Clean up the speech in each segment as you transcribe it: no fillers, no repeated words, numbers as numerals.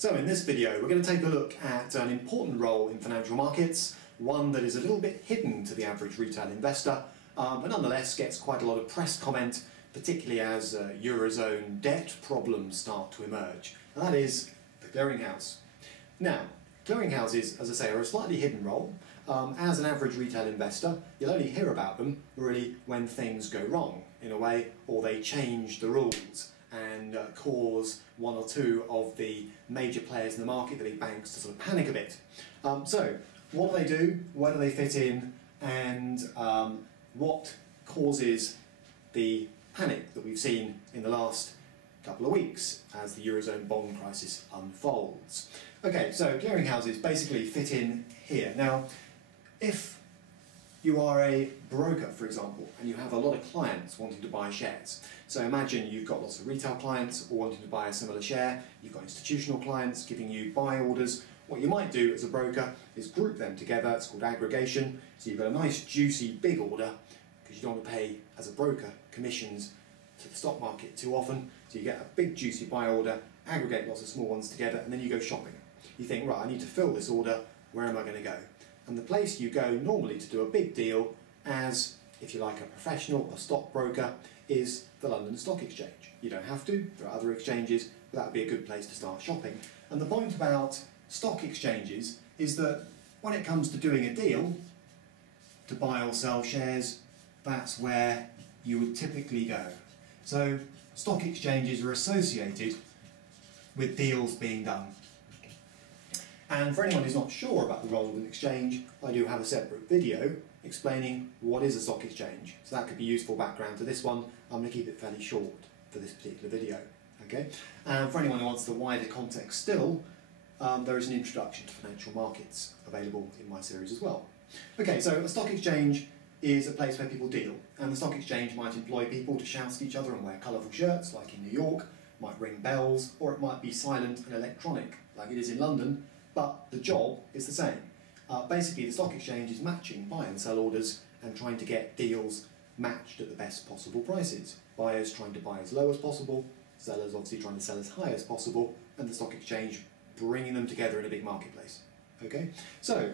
So in this video we're going to take a look at an important role in financial markets, one that is a little bit hidden to the average retail investor, but nonetheless gets quite a lot of press comment, particularly as Eurozone debt problems start to emerge, and that is the clearinghouse. Now, clearinghouses, as I say, are a slightly hidden role. As an average retail investor, you'll only hear about them really when things go wrong, in a way, or they change the rules and cause one or two of the major players in the market, the big banks, to sort of panic a bit. So, what do? Where do they fit in? And what causes the panic that we've seen in the last couple of weeks as the Eurozone bond crisis unfolds? Okay, so clearinghouses basically fit in here. Now, if you are a broker, for example, and you have a lot of clients wanting to buy shares, so imagine you've got lots of retail clients all wanting to buy a similar share, you've got institutional clients giving you buy orders. What you might do as a broker is group them together. It's called aggregation. So you've got a nice juicy big order, because you don't want to pay, as a broker, commissions to the stock market too often. So you get a big juicy buy order, aggregate lots of small ones together, and then you go shopping. You think, right, I need to fill this order, where am I going to go? And the place you go normally to do a big deal, as, if you like, a professional, a stockbroker, is the London Stock Exchange. You don't have to, there are other exchanges, but that would be a good place to start shopping. And the point about stock exchanges is that when it comes to doing a deal, to buy or sell shares, that's where you would typically go. So stock exchanges are associated with deals being done. And for anyone who's not sure about the role of an exchange, I do have a separate video explaining what is a stock exchange. So that could be useful background to this one. I'm going to keep it fairly short for this particular video. Okay? And for anyone who wants the wider context still, there is an introduction to financial markets available in my series as well. Okay, so a stock exchange is a place where people deal, and the stock exchange might employ people to shout at each other and wear colourful shirts, like in New York, might ring bells, or it might be silent and electronic, like it is in London, but the job is the same. Basically, the stock exchange is matching buy and sell orders and trying to get deals matched at the best possible prices. Buyers trying to buy as low as possible, sellers obviously trying to sell as high as possible, and the stock exchange bringing them together in a big marketplace. Okay, so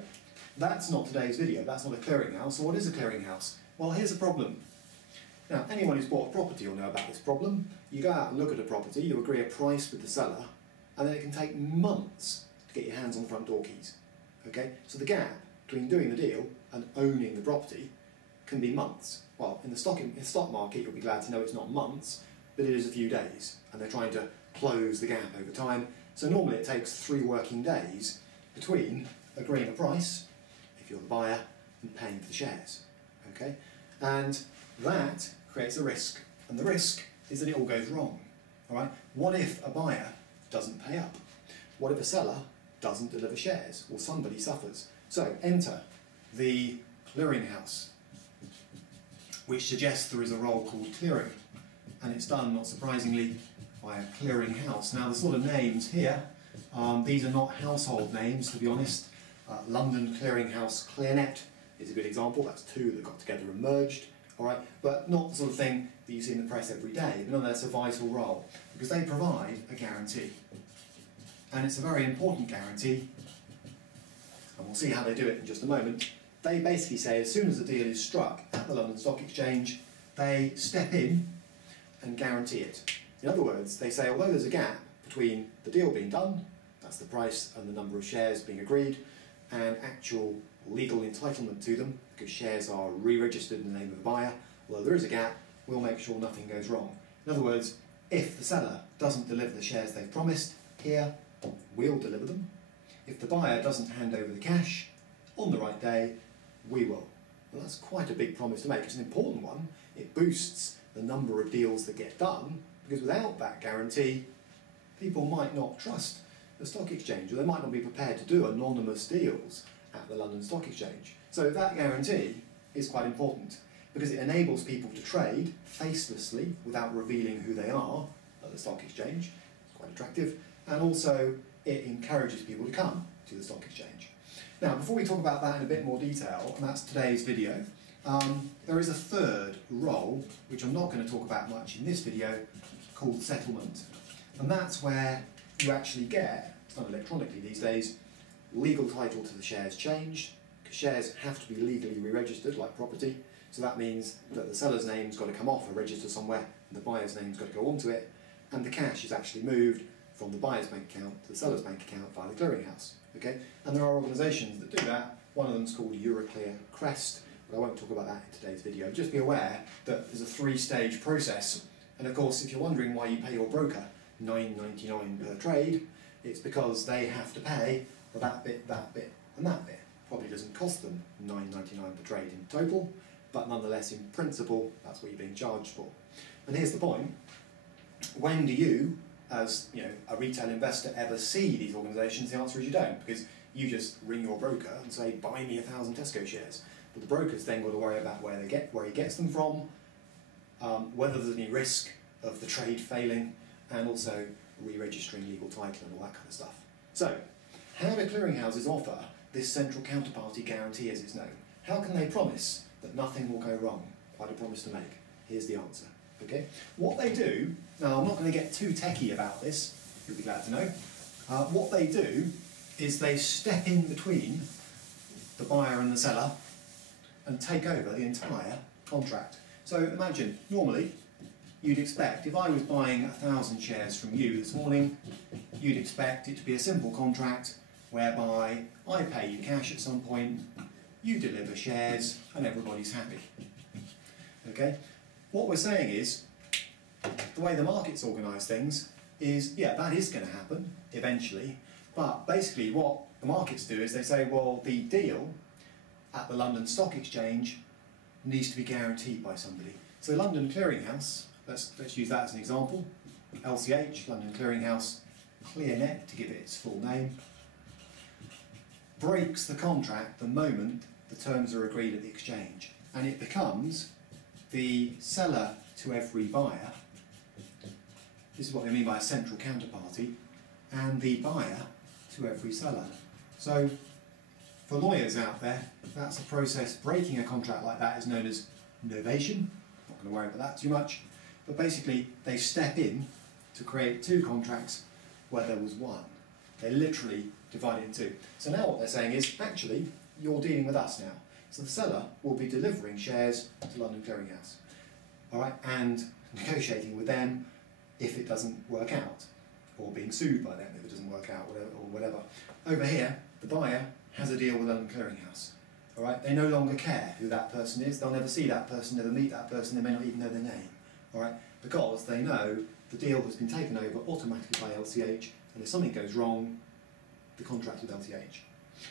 that's not today's video, that's not a clearinghouse. So what is a clearinghouse? Well, here's a problem. Now, anyone who's bought a property will know about this problem. You go out and look at a property, you agree a price with the seller, and then it can take months to get your hands on the front door keys. Okay, so the gap between doing the deal and owning the property can be months. Well, in the stock market, you'll be glad to know it's not months, but it is a few days, and they're trying to close the gap over time. So normally it takes 3 working days between agreeing a price, if you're the buyer, and paying for the shares. Okay? And that creates a risk, and the risk is that it all goes wrong. Alright? What if a buyer doesn't pay up? What if a seller doesn't deliver shares, or somebody suffers? So enter the clearinghouse, which suggests there is a role called clearing, and it's done, not surprisingly, by a clearinghouse. Now the sort of names here, these are not household names, to be honest. London Clearinghouse ClearNet is a good example. That's 2 that got together and merged. Alright, but not the sort of thing that you see in the press every day, but nonetheless a vital role, because they provide a guarantee. And it's a very important guarantee, and we'll see how they do it in just a moment. They basically say as soon as the deal is struck at the London Stock Exchange, they step in and guarantee it. In other words, they say although there's a gap between the deal being done, that's the price and the number of shares being agreed, and actual legal entitlement to them, because shares are re-registered in the name of the buyer, although there is a gap, we'll make sure nothing goes wrong. In other words, if the seller doesn't deliver the shares they've promised, here, we'll deliver them. If the buyer doesn't hand over the cash on the right day, we will. Well, that's quite a big promise to make. It's an important one. It boosts the number of deals that get done, because without that guarantee, people might not trust the stock exchange, or they might not be prepared to do anonymous deals at the London Stock Exchange. So that guarantee is quite important, because it enables people to trade facelessly without revealing who they are at the stock exchange. It's quite attractive, and also it encourages people to come to the stock exchange. Now, before we talk about that in a bit more detail, and that's today's video, there is a third role, which I'm not going to talk about much in this video, called settlement. And that's where you actually get done electronically these days, legal title to the shares changed, because shares have to be legally re-registered like property, so that means that the seller's name's got to come off a register somewhere, and the buyer's name's got to go onto it, and the cash is actually moved from the buyer's bank account to the seller's bank account via the clearinghouse. Okay? And there are organisations that do that. One of them is called Euroclear Crest, but I won't talk about that in today's video. Just be aware that there's a three-stage process, and of course if you're wondering why you pay your broker $9.99 per trade, it's because they have to pay for that bit, and that bit. Probably doesn't cost them $9.99 per trade in total, but nonetheless in principle that's what you're being charged for. And here's the point: when do you, as a retail investor, ever see these organisations? The answer is you don't, because you just ring your broker and say, buy me 1,000 Tesco shares. But the broker's then got to worry about where he gets them from, whether there's any risk of the trade failing, and also re-registering legal title and all that kind of stuff. So, how do clearinghouses offer this central counterparty guarantee, as it's known? How can they promise that nothing will go wrong? Quite a promise to make. Here's the answer. Okay? What they do, now I'm not going to get too techie about this, you'll be glad to know. What they do is they step in between the buyer and the seller and take over the entire contract. So imagine, normally, you'd expect, if I was buying 1,000 shares from you this morning, you'd expect it to be a simple contract whereby I pay you cash at some point, you deliver shares, and everybody's happy. Okay? What we're saying is, the way the markets organise things is, yeah, that is going to happen eventually, but basically what the markets do is they say, well, the deal at the London Stock Exchange needs to be guaranteed by somebody. So London Clearinghouse, let's use that as an example, LCH, London Clearinghouse, ClearNet to give it its full name, breaks the contract the moment the terms are agreed at the exchange, and it becomes the seller to every buyer. This is what they mean by a central counterparty, and the buyer to every seller. So for lawyers out there, that's a process. Breaking a contract like that is known as novation. Not going to worry about that too much, but basically they step in to create two contracts where there was one. They literally divide it in two. So now what they're saying is, actually, you're dealing with us now. So the seller will be delivering shares to London Clearinghouse, all right, and negotiating with them if it doesn't work out, or being sued by them if it doesn't work out, or whatever. Over here, the buyer has a deal with London Clearinghouse, all right. They no longer care who that person is. They'll never see that person, never meet that person. They may not even know their name, all right, because they know the deal has been taken over automatically by LCH, and if something goes wrong, the contract with LCH.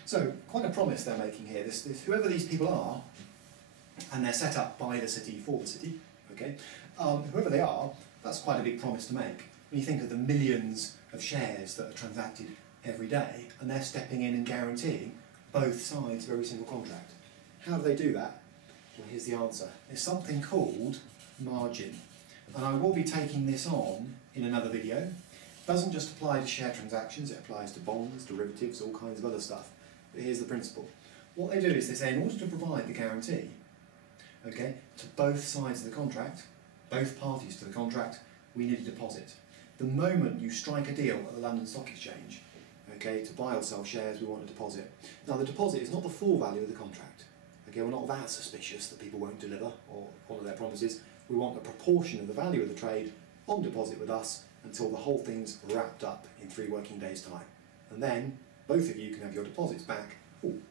So, quite a promise they're making here. Whoever these people are, and they're set up by the city for the city, okay, whoever they are, that's quite a big promise to make. When you think of the millions of shares that are transacted every day, and they're stepping in and guaranteeing both sides of every single contract. How do they do that? Well, here's the answer. It's something called margin. And I will be taking this on in another video. It doesn't just apply to share transactions, it applies to bonds, derivatives, all kinds of other stuff. But here's the principle. What they do is they say, in order to provide the guarantee, okay, to both sides of the contract, both parties to the contract, we need a deposit. The moment you strike a deal at the London Stock Exchange, okay, to buy or sell shares, we want a deposit. Now the deposit is not the full value of the contract. Okay, we're not that suspicious that people won't deliver or honour their promises. We want a proportion of the value of the trade on deposit with us until the whole thing's wrapped up in 3 working days' time. And then both of you can have your deposits back,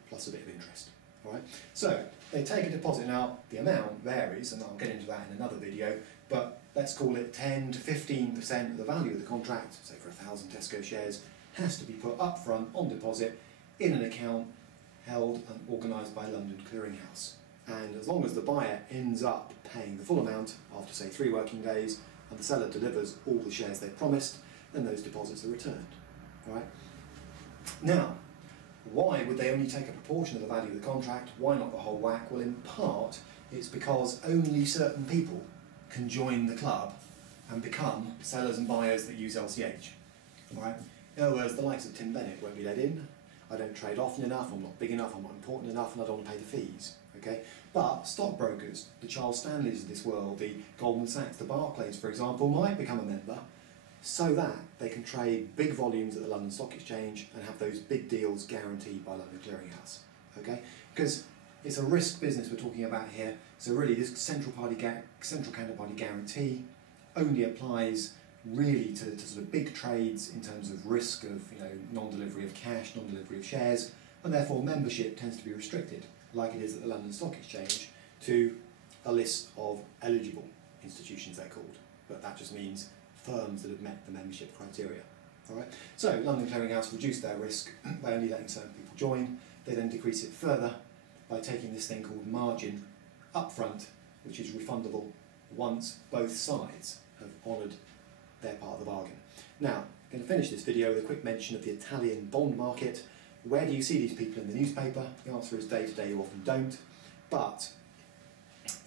plus a bit of interest. All right? So they take a deposit. Now the amount varies, and I'll get into that in another video, but let's call it 10 to 15% of the value of the contract, say for 1,000 Tesco shares, has to be put up front on deposit in an account held and organised by London Clearinghouse. And as long as the buyer ends up paying the full amount after, say, 3 working days, and the seller delivers all the shares they promised, then those deposits are returned. All right? Now, why would they only take a proportion of the value of the contract? Why not the whole whack? Well, in part, it's because only certain people can join the club and become sellers and buyers that use LCH. All right? In other words, the likes of Tim Bennett won't be let in. I don't trade often enough, I'm not big enough, I'm not important enough, and I don't want to pay the fees. Okay? But stockbrokers, the Charles Stanleys of this world, the Goldman Sachs, the Barclays, for example, might become a member, so that they can trade big volumes at the London Stock Exchange and have those big deals guaranteed by London Clearing House. Okay? Because it's a risk business we're talking about here, so really this central counterparty guarantee only applies really to sort of big trades in terms of risk of non-delivery of cash, non-delivery of shares, and therefore membership tends to be restricted, like it is at the London Stock Exchange, to a list of eligible institutions, they're called, but that just means firms that have met the membership criteria. All right? So London Clearing House reduced their risk by only letting certain people join. They then decrease it further by taking this thing called margin upfront, which is refundable once both sides have honoured their part of the bargain. Now, I'm going to finish this video with a quick mention of the Italian bond market. Where do you see these people in the newspaper? The answer is day to day you often don't, but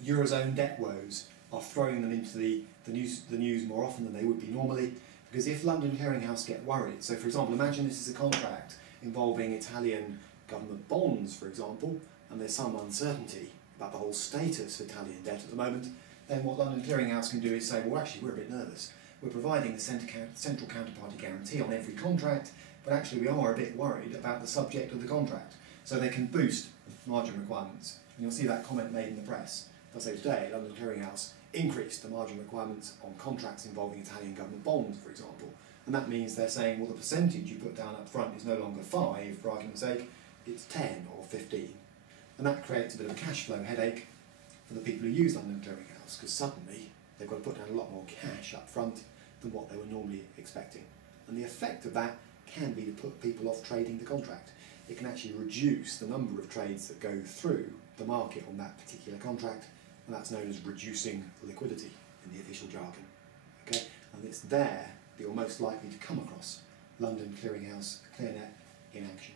Eurozone debt woes are throwing them into the news more often than they would be normally, because if London Clearing House get worried, so for example, imagine this is a contract involving Italian government bonds, for example, and there's some uncertainty about the whole status of Italian debt at the moment, then what London Clearing House can do is say, well, actually, we're a bit nervous. We're providing the central counterparty guarantee on every contract, but actually we are a bit worried about the subject of the contract. So they can boost margin requirements. And you'll see that comment made in the press. They'll say today, London Clearing House increased the margin requirements on contracts involving Italian government bonds, for example. And that means they're saying, well, the percentage you put down up front is no longer 5, for argument's sake, it's 10 or 15. And that creates a bit of a cash flow headache for the people who use London Clearing House, because suddenly they've got to put down a lot more cash up front than what they were normally expecting. And the effect of that can be to put people off trading the contract. It can actually reduce the number of trades that go through the market on that particular contract, and that's known as reducing liquidity in the official jargon. Okay? And it's there that you're most likely to come across London Clearing House ClearNet in action.